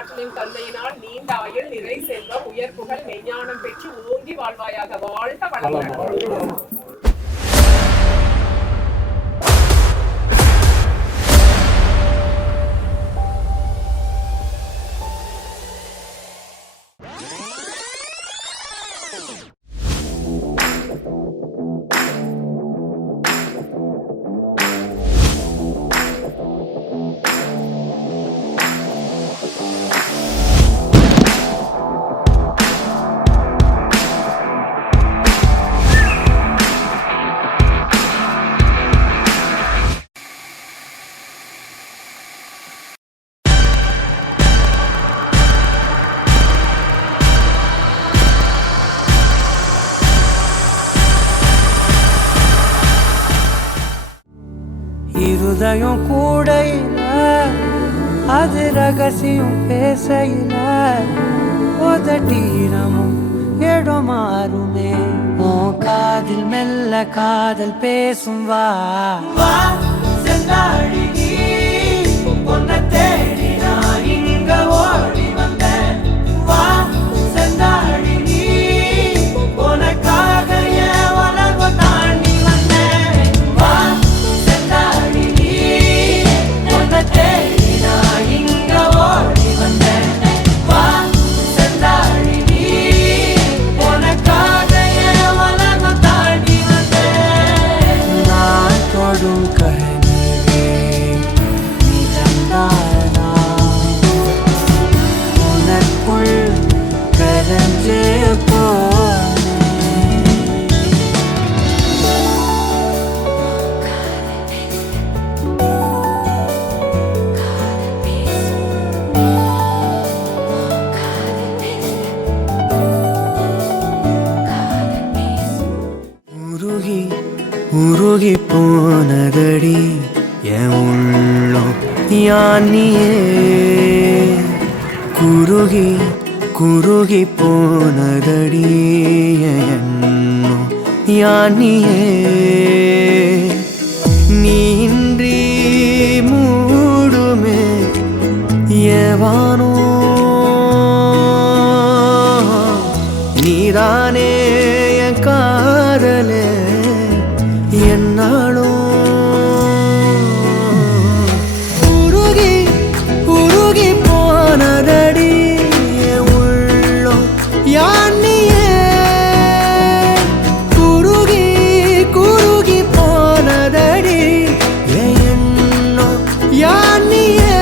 ஆற்றலின் தந்தையினால் நீண்ட ஆயுள், நிறை செல்வம், உயர் புகழ், மெய்ஞானம் பெற்று ஓங்கி வாழ்வாயாக. வாழ்க வளமுடன். இருதயம் கூடையில அது ரகசியம் பேசையில உதட்டீரமும் இடம் மாறுமே. உன் காதில் மெல்ல காதல் பேசும். வா வா செந்தாழி நீ உன்னை தேடி நான் இங்க ஓடி வந்தேன். வா செந்தாழி நீ உனக்காக என் உலகம் தாண்டி வந்தேன். வா செந்தாழி நீ உன்னை தேடி நான் இங்க ஓடி வந்தேன். வா செந்தாழி நீ உனக்காக என் உலகம் தாண்டி வந்தேன். நான் தொடும் கனிவே நிஜம்தானா உனக்குள் கரைஞ்சே உருகி உருகி போனதடி என் உள்ளம் யானியே. குருகி குருகி போனதடி என் எண்ணம் யானியே. நீன்றி மூடுமே ஏவானோ நீதானே என் காதலே என்னாலும் உருகி உருகி போனதடி என் உள்ளம் யானியே. குருகி குருகி போனதடி என் எண்ணம் யானியே.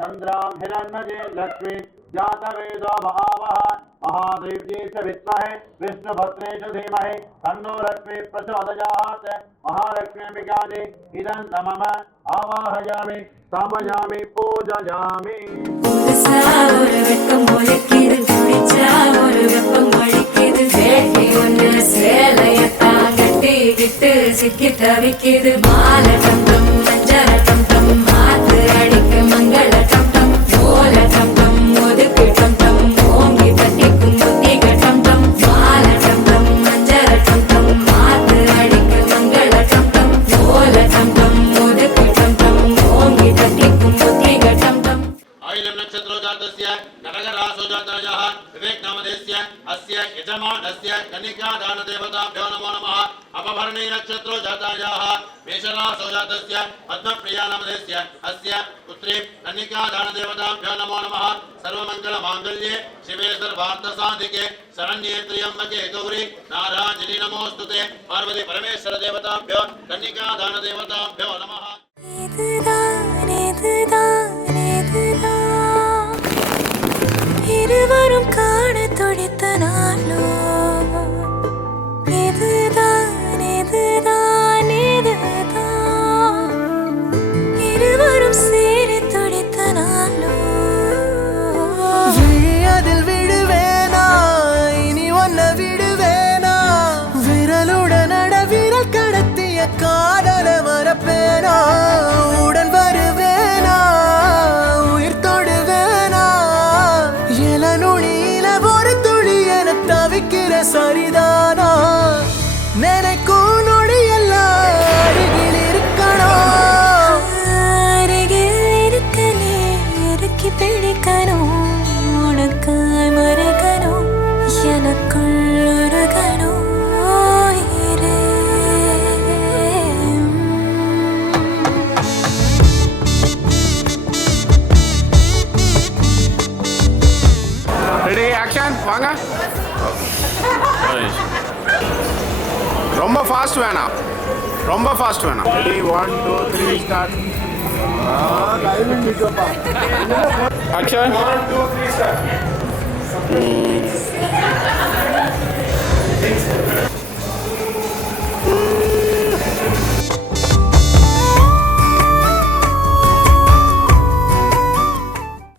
चंद्रां हिरण्मये लक्ष्मी जातवेदो महावः महादेव्यै च विद्महे विष्णुभद्रे च धीमहि तन्नो लक्ष्मी प्रचोदयात्. महालक्ष्मीम्बिकायै इदं नमः आवाहयामि स्थापयामि पूजयामि. சிக்கி தவிக்குது மால டம் டம் மஞ்சள டம் டம் மாத்து அடிக்க மங்கள டம் டம் ஓல டம் டம் ஒதுக்கு டம் டம் ஓங்கி தட்டிக்கும் புத்திக டம் டம் மால டம் டம் மஞ்சள டம் டம் மாத்து அடிக்க மங்கள டம் டம் ஓல டம் டம் ஒதுக்கு டம் டம் ஓங்கி தட்டிக்கும் புத்திக டம் டம். ஆயிலம் நட்சத்திரோ ஜாதஸ்ய கடகராசோ ஜாதராஜः விவேக் நாமதேஸ்ய அஸ்ய யஜமானஸ்ய கன்னிகா தான தேவதாभ्यो नमो नमः. भरणी नक्षत्रो जातायाः मेषराशो जातस्य पद्मप्रिया नामधेयस्य अस्य पुत्री कन्निका दानदेवताभ्यो नमो नमः सर्वमङ्गलमाङ्गल्ये शिवे सर्वार्थसाधिके शरण्ये त्र्यम्बके गौरी नारायणी नमोस्तुते पार्वती परमेश्वर देवताभ्यो कन्निका दानदेवताभ्यो नमः இருவரும் காண துடித்த நாளோ இதுதான் இதுதான் இதுதான் இருவரும் சேர துடித்த நாளோ விழியதில் விடுவேனா இனி ஒன்ன விடுவேனா விரலுடன் விரல் கடத்திய காதல மறப்பேனா உடன் வருவேனா உயிர் தொடுவேனா இளநுனியில ஒரு துளி என தவிக்கிற சரிதானா நினைக்கும் நொடியெல்லாம் அருகில் இருக்கணும் அருகில் இருக்கனே இறுக்கி பிடிக்கணும் உனக்காய் மறக்கணும் எனக்குள் உருகணும் உயிரே. ரெடி ஆக்ஷன் வாங்க ரொம்ப ஃபாஸ்ட் வேணாம் ரெடி 1 2 3 ஸ்டார்ட் ஆக்ஷன் 1 2 3 ஸ்டார்ட்